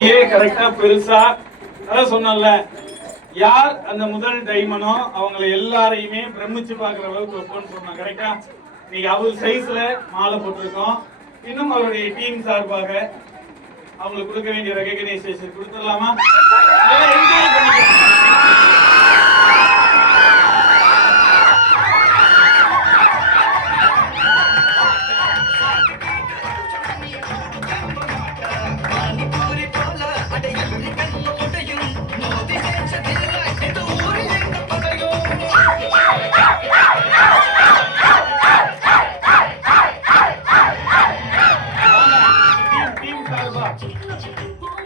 கரெக்டா பெருசா அதான் சொன்னல, யார் அந்த முதல் டைமனோ அவங்களை எல்லாரையுமே பிரமிச்சு பாக்குற அளவுக்கு வைப்போம்னு சொன்னா. கரெக்டா இன்னைக்கு அவர் சைஸ்ல மாலை போட்டிருக்கோம். இன்னும் அவருடைய டீம் சார்பாக அவங்களுக்கு கொடுக்க வேண்டிய ரெகக்னைசேஷன் கொடுத்துடலாமா? என்ஜாய் பண்ணிக்கலாம்.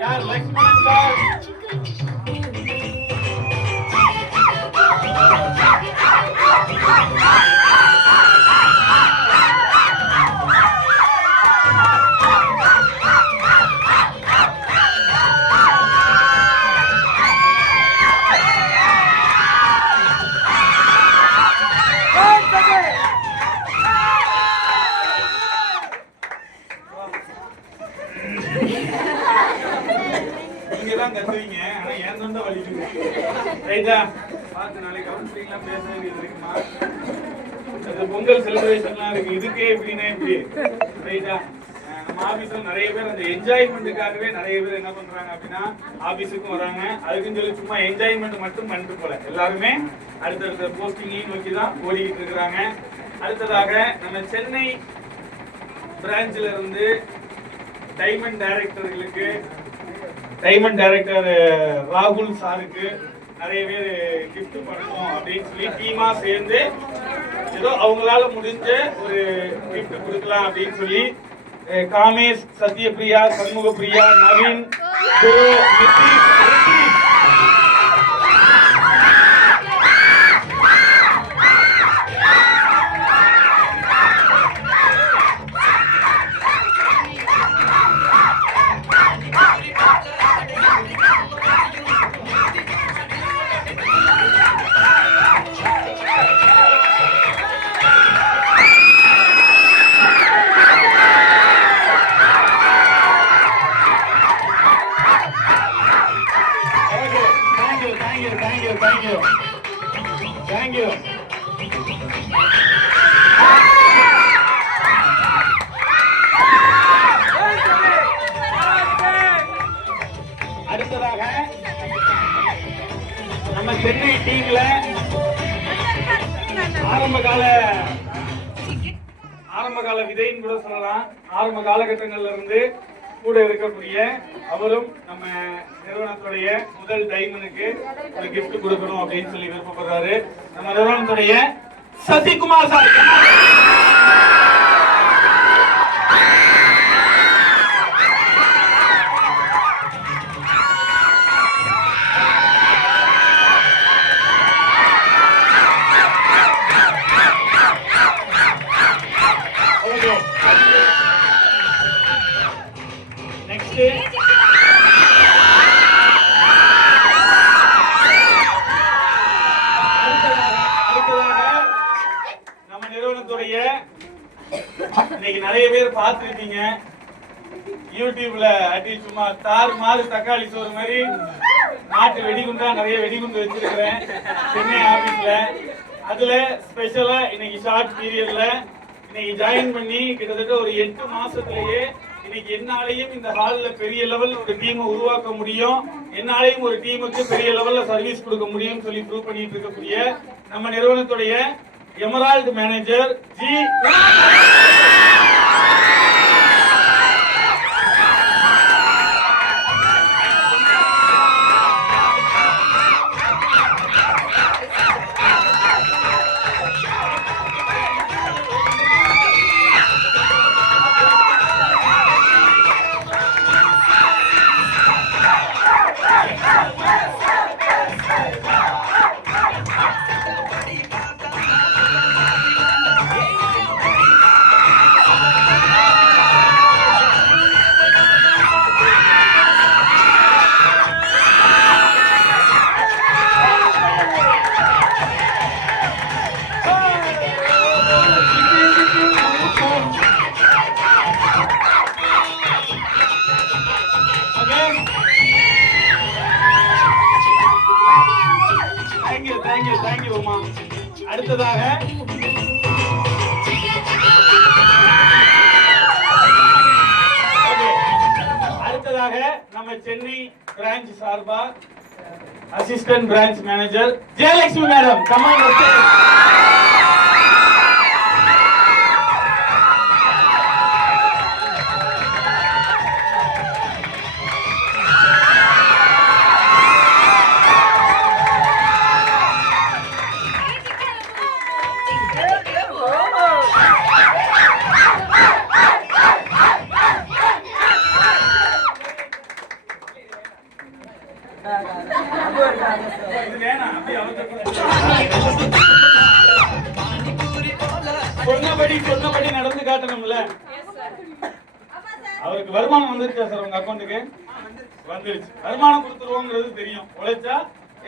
யார் லக்ஷ்மணன் சார்? கத்துவீங்க, ஆனா ஏன் தொண்டை வலிக்குது. ரைட்டா பார்த்து நாளைக்கு கவுன்சிலிங்லாம் பேச வேண்டியது இருக்குமா? பொங்கல் செலிப்ரேஷன்லாம் இருக்கு, இதுக்கே எப்படின்னா இப்படி. ரைட்டா நம்ம ஆபீஸ்ல நிறைய பேர் அந்த என்ஜாய்மெண்ட்டுக்காகவே நிறைய பேர் என்ன பண்றாங்க அப்படின்னா ஆபீஸுக்கும் வராங்க. அதுக்குன்னு சொல்லி சும்மா என்ஜாய்மெண்ட் மட்டும் பண்ணிட்டு போல, எல்லாருமே அடுத்தடுத்த போஸ்டிங்கையும் நோக்கி தான் ஓடிக்கிட்டு இருக்கிறாங்க. அடுத்ததாக நம்ம சென்னை பிரான்ச்ல இருந்து டைமண்ட் டைரக்டர்களுக்கு, டைமண்ட் டைரக்டர் ராகுல் சாருக்கு நிறைய பேர் கிஃப்ட் பண்ணணும் அப்படின்னு சொல்லி டீமா சேர்ந்து ஏதோ அவங்களால முடிஞ்ச ஒரு கிஃப்ட் கொடுக்கலாம் அப்படின்னு சொல்லி காமேஷ், சத்யபிரியா, சண்முகப்பிரியா, நவீன், குரு, நிதிஷ், Thank you. அடுத்ததாக நம்ம சென்னை டீம்ல ஆரம்ப கால விதைன்னு கூட சொல்லலாம். ஆரம்ப காலகட்டங்கள்ல இருந்து கூட இருக்கக்கூடிய அவரும் நம்ம நிறுவனத்துடைய முதல் டைமனுக்கு ஒரு கிஃப்ட் கொடுக்கணும் அப்படின்னு சொல்லி விருப்பப்படுறாரு. நம்ம நிறுவனத்துடைய சசிகுமார் சார். நம்ம நிறுவனத்துடைய இன்னைக்கு நிறைய பேர் பார்த்துருப்பீங்க யூடியூப்ல, அடி சும்மா தாறு மாறு தக்காளி சோறு மாதிரி நாட்டு வெடிகுண்டா நிறைய வெடிகுண்டு வச்சிருக்கிறேன் சென்னை ஆபீஸ்ல. அதுல ஸ்பெஷலா இன்னைக்கு ஷார்ட் பீரியட்ல இன்னைக்கு ஜாயின் பண்ணி கிட்டத்தட்ட ஒரு 8 மாசத்திலேயே இன்னைக்கு என்னாலையும் இந்த ஹால்ல பெரிய லெவல்ல ஒரு டீமை உருவாக்க முடியும், என்னாலையும் ஒரு டீமுக்கு பெரிய லெவல்ல சர்வீஸ் கொடுக்க முடியும்னு சொல்லி ப்ரூவ் பண்ணிட்டு இருக்கக்கூடிய நம்ம நிறுவனத்துடைய emerald manager ji. Thank you Uma. அடுத்ததாக அடுத்ததாக நம்ம சென்னை பிரான்ச் சார்பா assistant branch manager Jayalakshmi madam come on. சொன்னபடி நடந்து காட்டணும்ல. அவருக்கு வருமானம் வந்துருச்சா சார் உங்க அக்கௌண்ட்டுக்கு? வந்துருச்சு. வருமானம் கொடுத்துருவோங்கிறது தெரியும். உழைச்சா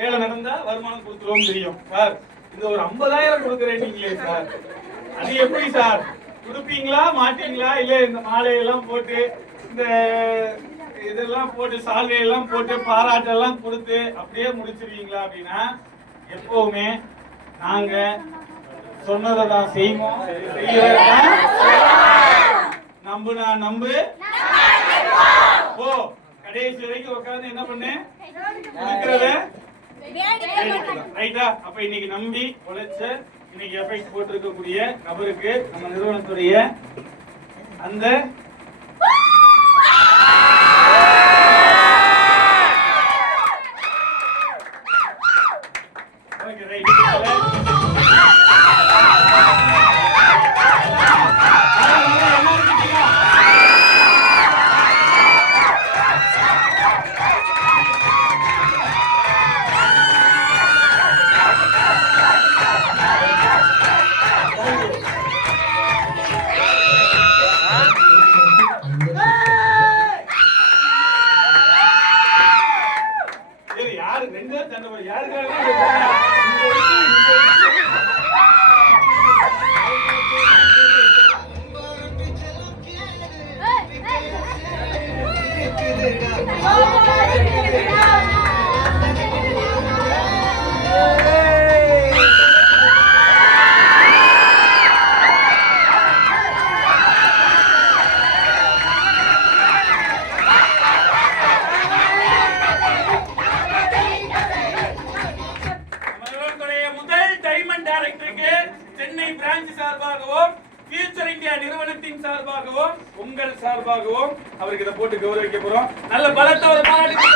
ஏழை நடந்தா வருமானம் கொடுத்துருவோம் தெரியும் சார். இந்த ஒரு 50,000 கொடுக்குறேன் நீங்களே சார், அது எப்படி சார் கொடுப்பீங்களா மாட்டீங்களா? இல்ல இந்த மாலையெல்லாம் போட்டு இந்த இதெல்லாம் போட்டு சால்வையெல்லாம் போட்டு பாராட்டெல்லாம் கொடுத்து அப்படியே முடிச்சிருவீங்களா அப்படின்னா, எப்பவுமே நாங்க சொன்னதை தான் செய்வோம். நம்புனா நம்பு ஓ கடைசி வரைக்கும் உட்கார்ந்து என்ன பண்ணு இருக்கிறத ரைட்டா. அப்ப இன்னைக்கு நம்பி உழைச்ச இன்னைக்கு எஃபெக்ட் போட்டிருக்கக்கூடிய நபருக்கு நம்ம நிறுவனத்துடைய அந்த சென்னை பிரான்ச் சார்பாகவும் ஃபியூச்சர் இந்தியா நிறுவனத்தின் சார்பாகவும் உங்கள் சார்பாகவும் அவருக்கு இதை போட்டு கௌரவிக்க போறோம். நல்ல பலத்த ஒரு பாராட்டு.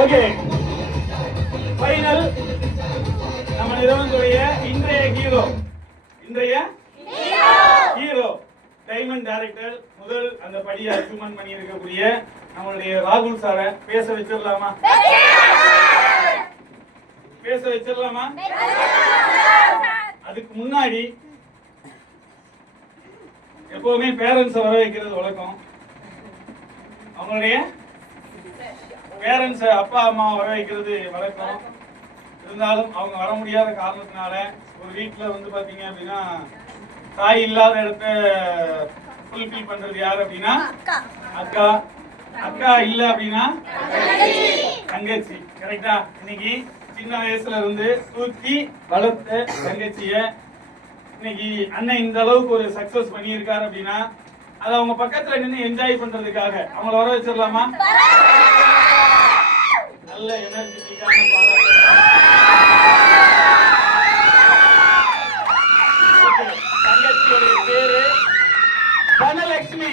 ஓகே, ஃபைனல் நம்ம நிறுவனத்துடைய இன்றைய ஹீரோ டைமண்ட் டைரக்டர் முதல் அந்த படியை அச்சீவ்மென்ட் பண்ணி இருக்கக்கூடிய நம்மளுடைய ராகுல் சாரை பேச வச்சிடலாமா? அதுக்கு முன்னாடி எப்பவுமே பேரண்ட்ஸ் வர வைக்கிறது வழக்கம். அவங்களுடைய பேரண்ட்ஸ் அப்பா அம்மா வர வைக்கிறது வழக்கம். இருந்தாலும் அவங்க வர முடியாத காரணத்தினால ஒரு வீட்டில் வந்து பாத்தீங்க அப்படின்னா தாய் இல்லாத இடத்த ஃபுல்ஃபில் பண்றது யாரு அப்படின்னா அக்கா. அக்கா இல்ல அப்படின்னா தங்கச்சி. கரெக்டா? இன்னைக்கு சின்ன வயசுல இருந்து தூக்கி வளர்த்த தங்கச்சிய இன்னைக்கு அண்ணன் இந்த அளவுக்கு ஒரு சக்சஸ் பண்ணியிருக்காரு அப்படின்னா அது அவங்க பக்கத்துல நின்று என்ஜாய் பண்றதுக்காக அவங்கள வர வச்சிடலாமா? நல்ல எனர்ஜெட்டிக்கான பாராட்டு. தங்கச்சியோட பேரு தனலட்சுமி.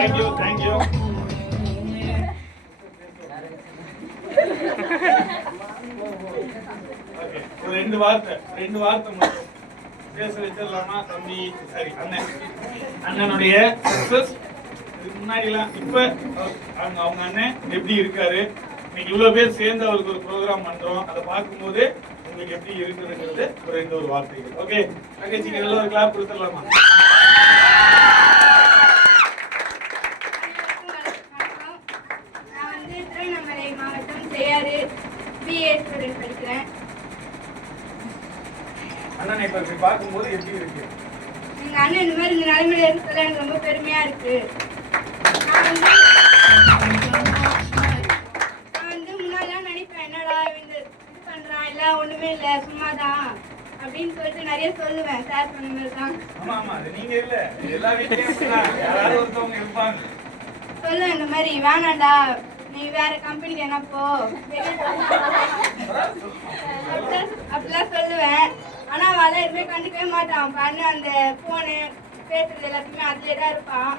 Thank you. ரெண்டு வார்த்தை மட்டும் பேச வச்சிடலாமா தம்பி? சரி, அண்ணனுடைய சக்சஸ் இதுக்கு முன்னாடிலாம் இப்ப அவங்க அண்ணன் எப்படி இருக்காரு, இன்னைக்கு இவ்வளவு பேர் சேர்ந்து அவருக்கு ஒரு ப்ரோக்ராம் பண்றோம், அதை பார்க்கும்போது உங்களுக்கு எப்படி இருக்குதுங்கிறது ஒரு 2 வார்த்தைகள். ஓகே, தங்கச்சிக்கு நல்ல ஒரு கிளாப் கொடுத்துடலாமா? அண்ணனை இப்ப பார்க்கும்போது எப்படி இருக்கு? எங்க அண்ணன் இந்த மாதிரி இந்த நிலைமையில இருக்கிறது எனக்கு ரொம்ப பெருமையா இருக்கு. நான் வந்து முன்னாடிலாம் நினைப்பேன், என்னடா இந்த இது பண்றான், இல்ல ஒண்ணுமே இல்ல சும்மாதான் அப்படின்னு சொல்லிட்டு நிறைய சொல்லுவேன். சார் சொன்ன மாதிரி தான். ஆமா ஆமா, அது நீங்க இல்ல, எல்லா வீட்லயும் யாராவது ஒருத்தவங்க இருப்பாங்க. சொல்லுவேன் இந்த மாதிரி, வேணாண்டா நீ வேற கம்பெனிக்கு என்ன போ அப்படிலாம் சொல்லுவேன். ஆனா அவன் எதுவுமே கண்டுக்கவே மாட்டான். பண்ணு அந்த போனு பேசுறது எல்லாத்தையுமே அதுலயே தான் இருப்பான்.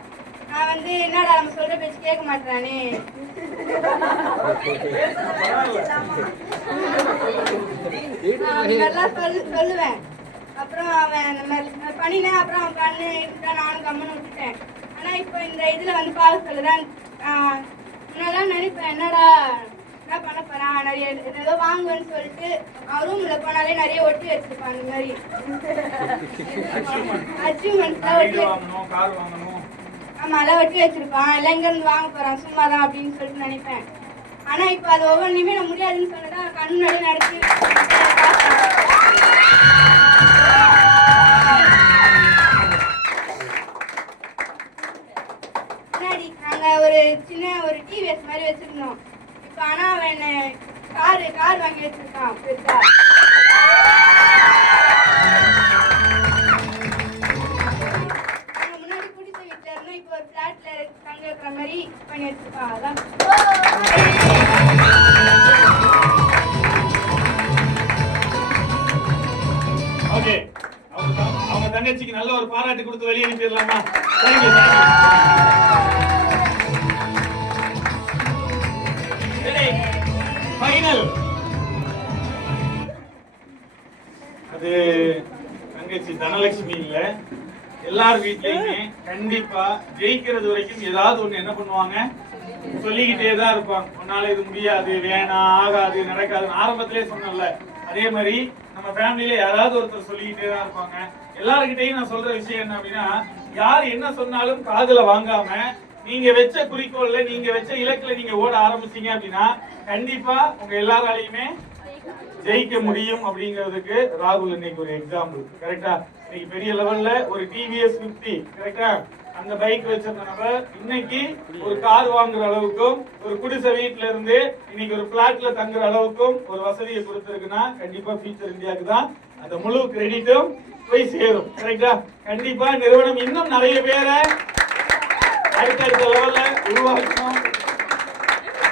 நான் வந்து என்னடா நம்ம சொல்ற பேச்சு கேட்க மாட்டானே சொல்லுவேன். அப்புறம் அவன் நம்ம பண்ணினேன். அப்புறம் அவன் கண்ணு நானும் கம்மனு விட்டுட்டேன். ஆனா இப்போ இந்த இதுல வந்து பார்க்க சொல்லுதான் முன்னெல்லாம் நினைப்பேன், என்னடா என்ன பண்ண போறான், நிறைய ஏதோ வாங்குவேன்னு சொல்லிட்டு அவன் ரூம்ல போனாலே நிறைய ஒட்டி வச்சிருப்பான். அந்த மாதிரி அச்சீவ்மெண்ட்ஸ் ஆமா எல்லாம் ஒட்டி வச்சிருப்பான். எல்லாம் எங்க இருந்து வாங்க போறான் சும்மாதான் அப்படின்னு சொல்லிட்டு நினைப்பேன். ஆனா இப்ப அது ஒவ்வொன்றுமே நான் முடியாதுன்னு சொன்னதான் கண் முன்னாடி நடத்தி முன்னாடி நாங்க ஒரு சின்ன ஒரு டிவிஎஸ் மாதிரி வச்சிருந்தோம். இப்ப ஆனா அவன் கார் வாங்கி வச்சிருக்கான் பெருசா. முன்னாடி குடிசை வீட்டுல இருந்தோம், இப்போ ஒரு பிளாட்ல தங்க வைக்கிற மாதிரி பண்ணி வச்சிருக்கான். அதான் ஓகே, அவங்க தங்கச்சிக்கு நல்ல ஒரு பாராட்டு கொடுத்து வெளியே அனுப்பிடலாமா? ஃபைனல் அது தங்கச்சி தனலட்சுமி இல்ல, எல்லார் வீட்லயுமே கண்டிப்பா ஜெயிக்கிறது வரைக்கும் ஏதாவது ஒண்ணு என்ன பண்ணுவாங்க, சொல்லிக்கிட்டே தான் இருப்பாங்க. உன்னால இது முடியாது, வேணாம், ஆகாது, நடக்காது. ஆரம்பத்திலே சொன்னல, அதே மாதிரி நம்ம ஃபேமிலியில யாராவது ஒருத்தர் சொல்லிக்கிட்டே தான் இருப்பாங்க. எல்லாருக்கிட்டையும் நான் சொல்ற விஷயம் என்ன அப்படின்னா, யார் என்ன சொன்னாலும் காதுல வாங்காம நீங்க வச்ச குறிக்கோள்ல, நீங்க வச்ச இலக்குல நீங்க ஓட ஆரம்பிச்சீங்க அப்படின்னா கண்டிப்பா உங்க எல்லாராலையுமே ஜெயிக்க முடியும் அப்படிங்கிறதுக்கு ராகுல் இன்னைக்கு ஒரு எக்ஸாம்பிள். கரெக்டா? இன்னைக்கு பெரிய லெவல்ல ஒரு டிவிஎஸ் 50 கரெக்டா அந்த பைக் வச்சிருந்த நபர் இன்னைக்கு ஒரு கார் வாங்குற அளவுக்கும், ஒரு குடிசை வீட்டுல இருந்து இன்னைக்கு ஒரு பிளாட்ல தங்குற அளவுக்கும் ஒரு வசதியை கொடுத்திருக்குன்னா கண்டிப்பா ஃபியூச்சர் இந்தியாவுக்கு தான் அந்த முழு கிரெடிட்டும் போய் சேரும். கரெக்டா? கண்டிப்பா நிறுவனம் இன்னும் நிறைய பேரை அடுத்த லெவல்ல உருவாக்கணும்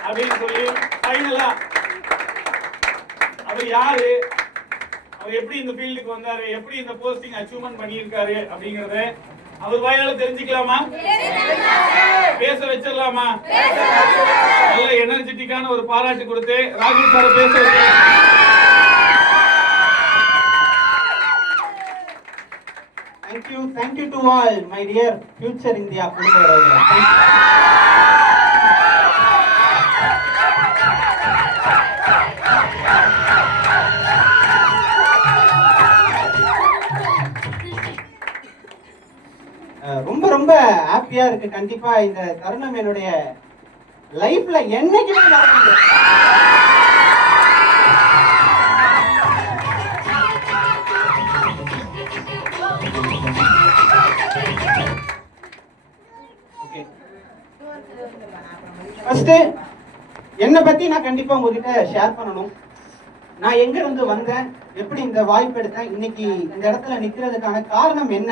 அப்படின்னு சொல்லி ஃபைனலா அவர் யாரு, அவர் எப்படி இந்த ஃபீல்டுக்கு வந்தாரு, எப்படி இந்த போஸ்டிங் அச்சீவ்மென்ட் பண்ணியிருக்காரு அப்படிங்கறத அவர் வாயால தெரிஞ்சுக்கலாமா? பேச வச்சிடலாமா? நல்ல எனர்ஜெட்டிக்கான ஒரு பாராட்டு கொடுத்து ராகுல் சார் பேச வச்சு. Thank you to all my dear future India குடும்பங்களே. ரொம்ப ரொம்ப ஹாப்பியா இருக்கு. கண்டிப்பா இந்த தருணம் என்னுடைய லைஃப்ல என்னைக்குமே மறக்காது. ஃபர்ஸ்ட் என்னை பத்தி நான் கண்டிப்பா உங்ககிட்ட ஷேர் பண்ணணும். நான் எங்க இருந்து வந்தேன், எப்படி இந்த வாய்ப்பு எடுத்தேன், இன்னைக்கு இந்த இடத்துல நிக்கிறதுக்கான காரணம் என்ன,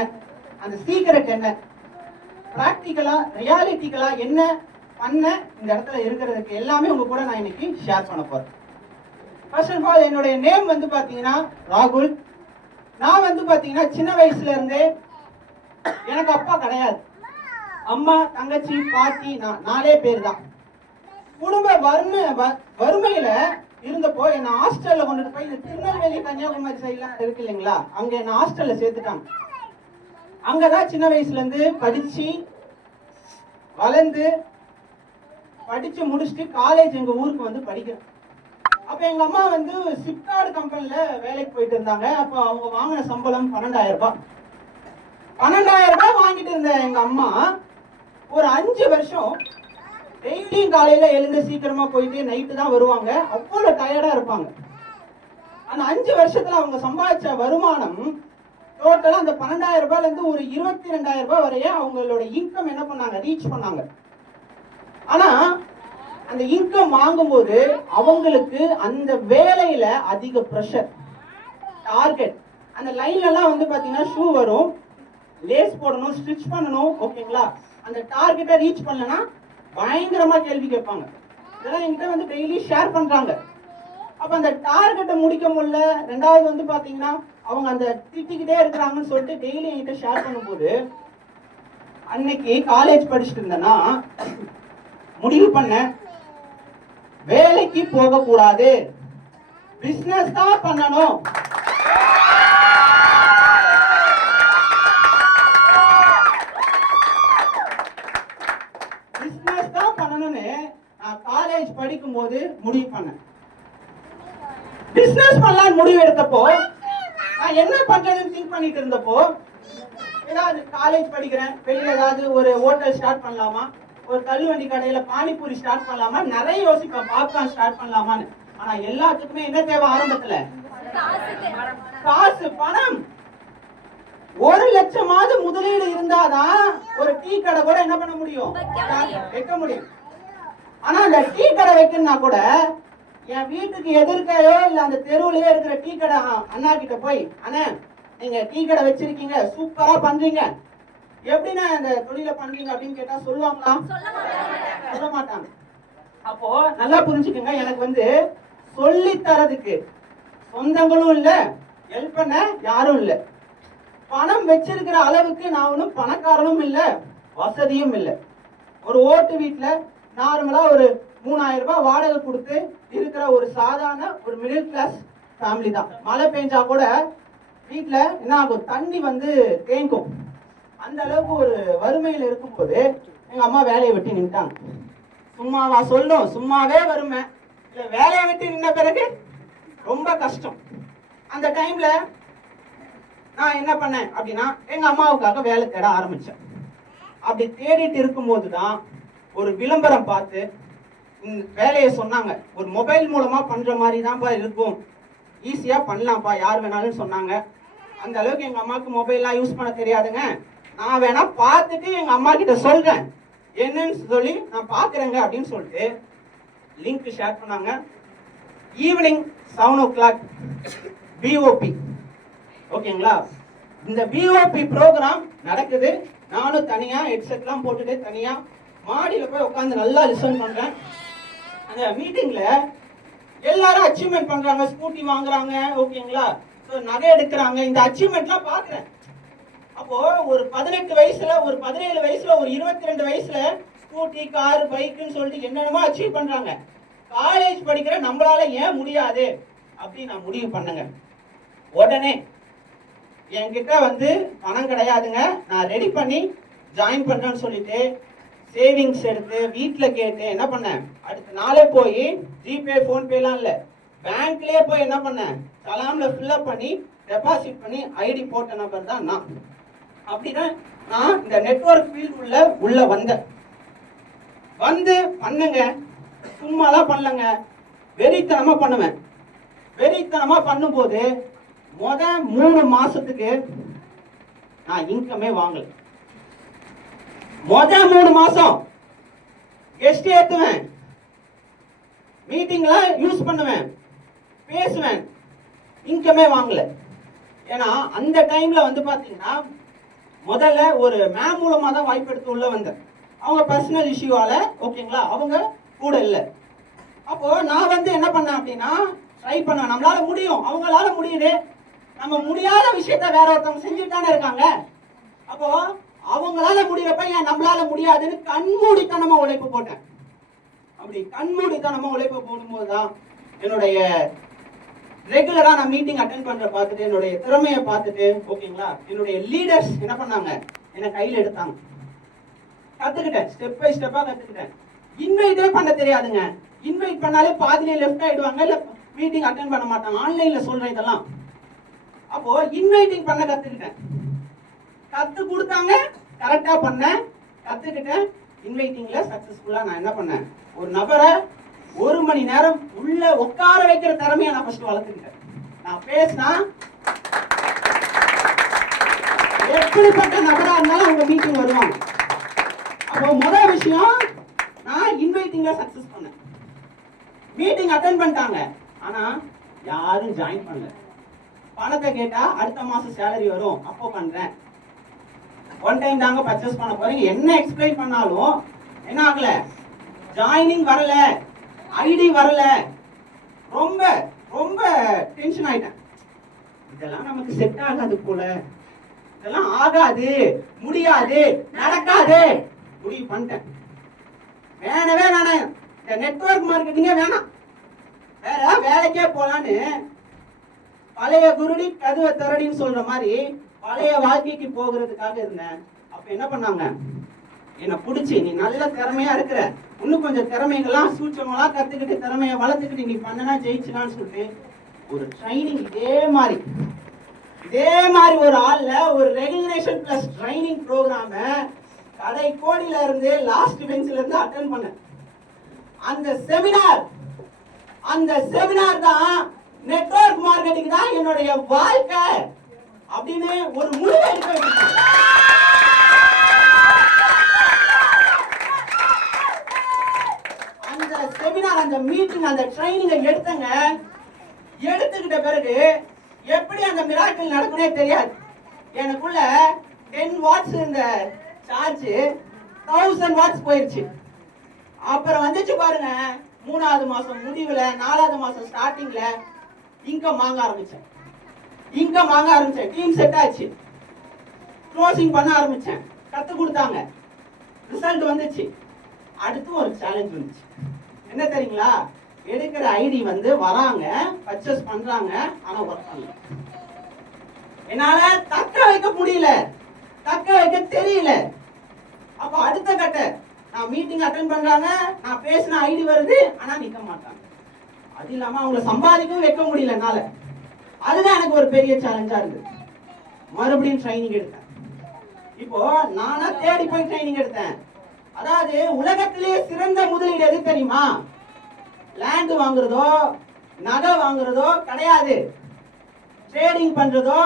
அந்த சீக்ரெட் என்ன, பிராக்டிக்கலா ரியாலிட்டிக்கலா என்ன பண்ண இந்த இடத்துல இருக்கிறதுக்கு எல்லாமே உங்க கூட நான் இன்னைக்கு ஷேர் பண்ண போறேன். ஃபர்ஸ்ட் ஆஃப் ஆல் என்னுடைய நேம் வந்து பாத்தீங்கன்னா ராகுல். நான் வந்து பாத்தீங்கன்னா சின்ன வயசுல இருந்தே எனக்கு அப்பா கிடையாது, அம்மா தங்கச்சி பாட்டி நான் 4 பேர் தான். குடும்ப வறுமையில இருந்தப்போ என்ன ஹாஸ்டல்ல கொண்டுட்டு போய் இந்த திருநெல்வேலி கன்னியாகுமரி சைட்லாம் இருக்கு இல்லைங்களா, அங்க என்ன ஹாஸ்டல்ல சேர்த்துட்டாங்க. அங்கதான் சின்ன வயசுல இருந்து படிச்சு வளர்ந்து படிச்சு முடிச்சுட்டு காலேஜ் எங்க ஊருக்கு வந்து படிக்கிறேன். அப்ப எங்க அம்மா வந்து சிப்கார்டு கம்பெனில வேலைக்கு போயிட்டு இருந்தாங்க. அப்ப அவங்க வாங்கின சம்பளம் 12,000 ரூபாய். 12,000 ரூபாய் வாங்கிட்டு இருந்த எங்க அம்மா ஒரு 5 வருஷம் டெய்லியும் காலையில எழுந்து சீக்கிரமா போயிட்டு நைட்டு தான் வருவாங்க. அவ்வளவு டயர்டா இருப்பாங்க. அந்த 5 வருஷத்துல அவங்க சம்பாதிச்ச வருமானம் டோட்டலா அந்த 12,000 ரூபாயில இருந்து ஒரு 22,000 ரூபாய் வரைய அவங்களோட இன்கம் என்ன பண்ணாங்க, ரீச் பண்ணாங்க. ஆனா அந்த இன்கம் வாங்கும்போது அவங்களுக்கு அந்த வேலையில அதிக பிரஷர், டார்கெட். அந்த லைன்ல எல்லாம் வந்து பாத்தீங்கன்னா ஷூ வரும், லேஸ் போடணும், ஸ்டிச் பண்ணணும், ஓகேங்களா. அந்த டார்கெட்டை ரீச் பண்ணலன்னா பயங்கரமா கேள்வி கேட்பாங்க. இதெல்லாம் என்கிட்ட வந்து டெய்லி ஷேர் பண்றாங்க. அப்ப அந்த டார்கெட்டை முடிக்க முடியல. ரெண்டாவது வந்து பாத்தீங்கன்னா அவங்க அந்த திட்டிக்கிட்டே இருக்கிறாங்கன்னு சொல்லிட்டு டெய்லி என்கிட்ட ஷேர் பண்ணும்போது அன்னைக்கு காலேஜ் படிச்சுட்டு இருந்தேன்னா முடிவு பண்ண, வேலைக்கு போக கூடாது, பிசினஸ் தான் பண்ணணும். பிசினஸ் தான் பண்ணணும்னு நான் காலேஜ் படிக்கும் போது முடிவு பண்ணேன். பிசினஸ் பண்ணலாம்னு முடிவு எடுத்தப்போ நான் என்ன பண்றதுன்னு திங்க் பண்ணிட்டு இருந்தப்போ, ஏதாவது காலேஜ் படிக்கிறேன், வெளியில ஏதாவது ஒரு ஹோட்டல் ஸ்டார்ட் பண்ணலாமா, ஒரு தள்ளுவண்டி கடையில பானிபூரி ஸ்டார்ட் பண்ணலாமா, நிறைய யோசிப்பேன், பாப்கார்ன் ஸ்டார்ட் பண்ணலாமான்னு. ஆனா எல்லாத்துக்குமே என்ன தேவை ஆரம்பத்துல? காசு, பணம். 1 லட்சமாவது முதலீடு இருந்தாதான் ஒரு டீ கடை கூட என்ன பண்ண முடியும், வைக்க முடியும். ஆனா அந்த டீ கடை வைக்கணும்னா கூட என் வீட்டுக்கு எதிர்க்கையோ இல்ல அந்த தெருவுலயே இருக்கிற டீ கடை அண்ணா கிட்ட போய், அண்ணா நீங்க டீ கடை வச்சிருக்கீங்க, சூப்பரா பண்றீங்க, எப்படின்னா இந்த தொழில பண்றீங்க அப்படின்னு கேட்டா சொல்லுவாங்களா? சொல்ல மாட்டாங்க. அப்போ நல்லா புரிஞ்சுக்கங்க, எனக்கு வந்து சொல்லி தரதுக்கு சொந்தங்களும் இல்ல, ஹெல்ப் பண்ண யாரும் இல்ல. பணம் வச்சிருக்கிற அளவுக்கு நான் ஒன்னும் பணக்காரனும் இல்ல, வசதியும் இல்ல. ஒரு ஓட்டு வீட்டுல நார்மலா ஒரு 3,000 ரூபாய் வாடகை கொடுத்து இருக்கிற ஒரு சாதாரண ஒரு மிடில் கிளாஸ் ஃபேமிலி தான். மழை பெஞ்சா கூட வீட்டுல என்ன ஆகும், தண்ணி வந்து தேங்கும். அந்த அளவுக்கு ஒரு வறுமையில இருக்கும்போது எங்க அம்மா வேலையை விட்டு நின்ட்டாங்க. சும்மாவா சொல்லும், சும்மாவே வறுமை இல்ல, வேலையை விட்டு நின்ன பிறகு ரொம்ப கஷ்டம். அந்த டைம்ல நான் என்ன பண்ணேன் அப்படின்னா எங்க அம்மாவுக்காக வேலை தேட ஆரம்பிச்சேன். அப்படி தேடிட்டு இருக்கும்போது தான் ஒரு விளம்பரம் பார்த்து இந்த வேலையை சொன்னாங்க. ஒரு மொபைல் மூலமா பண்ற மாதிரி தான்ப்பா இருக்கும், ஈஸியா பண்ணலாம்ப்பா, யார் வேணாலும் சொன்னாங்க. அந்த அளவுக்கு எங்க அம்மாவுக்கு மொபைல்லாம் யூஸ் பண்ண தெரியாதுங்க. நான் வேணா பார்த்துட்டு எங்க அம்மா கிட்ட சொல்றேன், என்னன்னு சொல்லி நான் பாக்குறேங்க அப்படின்னு சொல்லிட்டு லிங்க் ஷேர் பண்ணாங்க. ஈவினிங் 7 o'clock பிஓபி, ஓகேங்களா. இந்த பிஓபி ப்ரோக்ராம் நடக்குது. நானும் தனியா ஹெட்செட்லாம் போட்டுட்டு தனியா மாடியில போய் உட்காந்து நல்லா லிசன் பண்றேன். அந்த மீட்டிங்ல எல்லாரும் அச்சீவ்மெண்ட் பண்றாங்க, ஸ்கூட்டி வாங்குறாங்க, ஓகேங்களா, நகை எடுக்கிறாங்க. இந்த அச்சீவ்மெண்ட்லாம் பாக்குறேன். அப்போ ஒரு 18 வயசுல, ஒரு 17 வயசுல, ஒரு 22 வயசுல ஸ்கூட்டி, கார், பைக்குன்னு சொல்லிட்டு என்னென்னமோ அச்சீவ் பண்றாங்க. காலேஜ் படிக்கிற நம்மளால ஏன் முடியாது அப்படின்னு நான் முடிவு பண்ணுங்க. உடனே என்கிட்ட வந்து பணம் கிடையாதுங்க, நான் ரெடி பண்ணி ஜாயின் பண்றேன்னு சொல்லிட்டு சேவிங்ஸ் எடுத்து வீட்டுல கேட்டு என்ன பண்ணேன், அடுத்த நாளே போய் ஜிபே போன்பேலாம் இல்ல, பேங்க்லயே போய் என்ன பண்ணேன், சலாம்ல ஃபில்அப் பண்ணி டெபாசிட் பண்ணி ஐடி போட்ட நபர் தான் நான். அப்படிதான் நான் இந்த நெட்வொர்க் ஃபீல்டு உள்ள வந்தேன். வந்து பண்ணுங்க, சும்மாலாம் பண்ணலங்க, வெறித்தனமா பண்ணுவேன். வெறித்தனமா பண்ணும்போது 3 மாசத்துக்கு நான் இன்கமே வாங்கல. 3 மாசம் கெஸ்ட் ஏத்துவேன், மீட்டிங்ல யூஸ் பண்ணுவேன், பேசுவேன், இன்கமே வாங்கல. ஏன்னா அந்த டைம்ல வந்து பாத்தீங்கன்னா முதல்ல ஒரு மேம் மூலமா தான் வாய்ப்பு எடுத்து உள்ள வந்தேன். அவங்க பர்சனல் இஷ்யூவால ஓகேங்களா அவங்க கூட இல்லை. அப்போ நான் வந்து என்ன பண்ணேன் அப்படின்னா ட்ரை பண்ணேன், நம்மளால முடியும், அவங்களால முடியுது, நம்ம முடியாத விஷயத்த வேற ஒருத்தவங்க செஞ்சுட்டு தானே இருக்காங்க. அப்போ அவங்களால முடியறப்ப ஏன் நம்மளால முடியாதுன்னு கண்மூடித்தனமா உழைப்பு போட்டேன். அப்படி கண்மூடித்தனமா உழைப்பு போடும்போது தான் என்னுடைய ரெகுலரா நான் மீட்டிங் அட்டென்ட் பண்ற பார்த்துட்டு என்னுடைய திறமையை பார்த்துட்டு ஓகேங்களா என்னுடைய லீடர்ஸ் என்ன பண்ணாங்க, என்ன கையில எடுத்தாங்க. கத்துக்கிட்டேன், ஸ்டெப் பை ஸ்டெப்பா கத்துக்கிட்டேன். இன்வைட்டே பண்ண தெரியாதுங்க. இன்வைட் பண்ணாலே பாதியிலே லெஃப்ட் ஆயிடுவாங்க, இல்ல மீட்டிங் அட்டென்ட் பண்ண மாட்டாங்க. ஆன்லைன்ல சொல்றேன் இதெல்லாம். அப்போ இன்வைட்டிங் பண்ண கத்துக்கிட்டேன். கத்து கொடுத்தாங்க, கரெக்டா பண்ணேன், கத்துக்கிட்டேன். இன்வைட்டிங்ல சக்சஸ்ஃபுல்லா நான் என்ன பண்ணேன், ஒரு நபரை 1 மணி நேரம் உள்ள உட்கார வைக்கிற திறமையை நான் ஃபர்ஸ்ட் வளர்த்துக்கிட்டேன். நான் பேசினா எப்படிப்பட்ட நபரா இருந்தாலும் அவங்க மீட்டிங் வருவாங்க. அப்போ முதல் விஷயம் நான் இன்வைட்டிங்ல சக்சஸ் பண்ணேன். மீட்டிங் அட்டென்ட் பண்ணிட்டாங்க, ஆனா யாரும் ஜாயின் பண்ணல. பணத்தை கேட்டா அடுத்த மாசம் சேலரி வரும் அப்போ பண்றேன், ஒன் டைம் தாங்க பர்ச்சேஸ் பண்ண போறீங்க, என்ன எக்ஸ்பிளைன் பண்ணாலும் என்ன ஆகல, ஜாயினிங் வரல, ஐடி வரல. ரொம்ப ரொம்ப டென்ஷன் ஆயிட்டேன். இதெல்லாம் நமக்கு செட் ஆகாது போல, இதெல்லாம் ஆகாது, முடியாது, நடக்காது முடிவு பண்ணிட்டேன். வேணவே வேணாம், இந்த நெட்வொர்க் மார்க்கெட்டிங்கே வேணாம், வேற வேலைக்கே போலான்னு பழைய குருடி கதுவை திரடின்னு சொல்ற மாதிரி பழைய வாழ்க்கைக்கு போகிறதுக்காக இருந்தேன். அப்ப என்ன பண்ணாங்க, என்ன பிடிச்சி நீ நல்ல திறமையா இருக்கிற, இன்னும் கொஞ்சம் திறமைகள்லாம் சூட்சமெல்லாம் கத்துக்கிட்டு திறமையை வளர்த்துக்கிட்டு நீ பண்ணனா ஜெயிச்சுலான்னு சொல்லிட்டு ஒரு ட்ரைனிங் இதே மாதிரி ஒரு ஆள்ல ஒரு ரெகக்னேஷன் பிளஸ் ட்ரைனிங் ப்ரோக்ராம கடை கோடியில இருந்து லாஸ்ட் பெஞ்ச்ல இருந்து அட்டென்ட் பண்ணேன். அந்த செமினார் தான் நெட்வொர்க் மார்க்கெட்டிங் தான் என்னுடைய வாழ்க்கை அப்படின்னு ஒரு முடிவை எடுக்க வைக்கிறேன். அந்த செமினார், அந்த மீட்டிங், அந்த ட்ரைனிங்கை எடுத்துக்கிட்ட பிறகு எப்படி அந்த மிராக்கிள் நடக்குனே தெரியாது. எனக்குள்ள 10 வாட்ஸ் இருந்த சார்ஜ் 1000 வாட்ஸ் போயிருச்சு. அப்புறம் வந்துச்சு பாருங்க, 3வது மாசம் முடிவுல 4வது மாசம் ஸ்டார்டிங்ல இன்கம் வாங்க ஆரம்பிச்சேன். டீம் செட் ஆச்சு, க்ளோசிங் பண்ண ஆரம்பிச்சேன், கத்து கொடுத்தாங்க, ரிசல்ட் வந்துச்சு. அடுத்து ஒரு சேலஞ்ச் வந்துச்சு. என்ன தெரியுங்களா, எடுக்கிற ஐடி வந்து வராங்க, பர்ச்சேஸ் பண்றாங்க, ஆனா ஒர்க் பண்ணல. என்னால தக்க வைக்க முடியல, தக்க வைக்க தெரியல. அப்ப அடுத்த கட்ட நான் மீட்டிங் அட்டென்ட் பண்றாங்க, நான் பேசின ஐடி வருது, ஆனா நிக்க மாட்டாங்க. அது இல்லாம அவங்கள சம்பாதிக்கவும் வைக்க முடியல என்னால. அதுதான் எனக்கு ஒரு பெரிய சேலஞ்சா இருக்கு. மறுபடியும் ட்ரைனிங் எடுத்தேன். இப்போ நானா தேடி போய் ட்ரைனிங் எடுத்தேன். அதாவது உலகத்திலேயே சிறந்த முதலீடு எது தெரியுமா, லேண்ட் வாங்குறதோ நகை வாங்குறதோ கிடையாது, ட்ரேடிங் பண்றதோ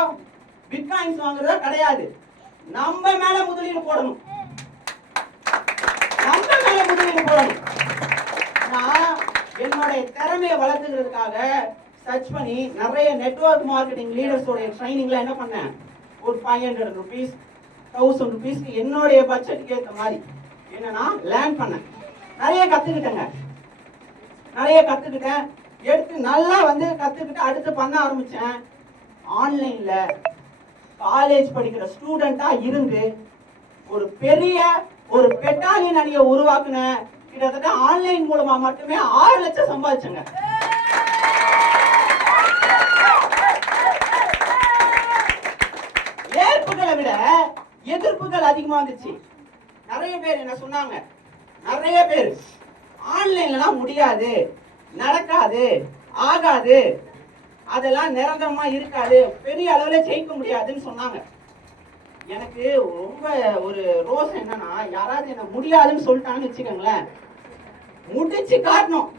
பிட்காயின்ஸ் வாங்குறதோ கிடையாது. நம்ம மேல முதலீடு போடணும். நான் என்னுடைய திறமையை வளர்த்துக்கிறதுக்காக சர்ச் பண்ணி நிறைய நெட்வொர்க் மார்க்கெட்டிங் லீடர்ஸோட ட்ரைனிங்ல என்ன பண்ணேன், ஒரு 500 rupees 1000 rupees என்னுடைய பட்ஜெட்டுக்கு ஏற்ற மாதிரி என்னன்னா லேர்ன் பண்ணேன். நிறைய கத்துக்கிட்டேன், எடுத்து நல்லா வந்து கத்துக்கிட்டு அடுத்து பண்ண ஆரம்பிச்சேன். ஆன்லைன்ல காலேஜ் படிக்கிற ஸ்டூடெண்டா இருந்து ஒரு பெரிய ஒரு பெட்டாலியன் அணியை உருவாக்குன. கிட்டத்தட்ட ஆன்லைன் மூலமா மட்டுமே 6 லட்சம் சம்பாதிச்சேங்க. ஏற்புகளை விட எதிர்ப்புகள் அதிகமா வந்துச்சு. நிறைய பேர் என்ன சொன்னாங்க, நிறைய பேர் ஆன்லைன்லாம் முடியாது, நடக்காது, ஆகாது, அதெல்லாம் நிரந்தரமா இருக்காது, பெரிய அளவுல ஜெயிக்க முடியாதுன்னு சொன்னாங்க. எனக்கு ரொம்ப ஒரு ரோஸ் என்னன்னா, யாராவது என்ன முடியாதுன்னு சொல்லிட்டாங்கன்னு வச்சுக்கோங்களேன், முடிச்சு காட்டணும்.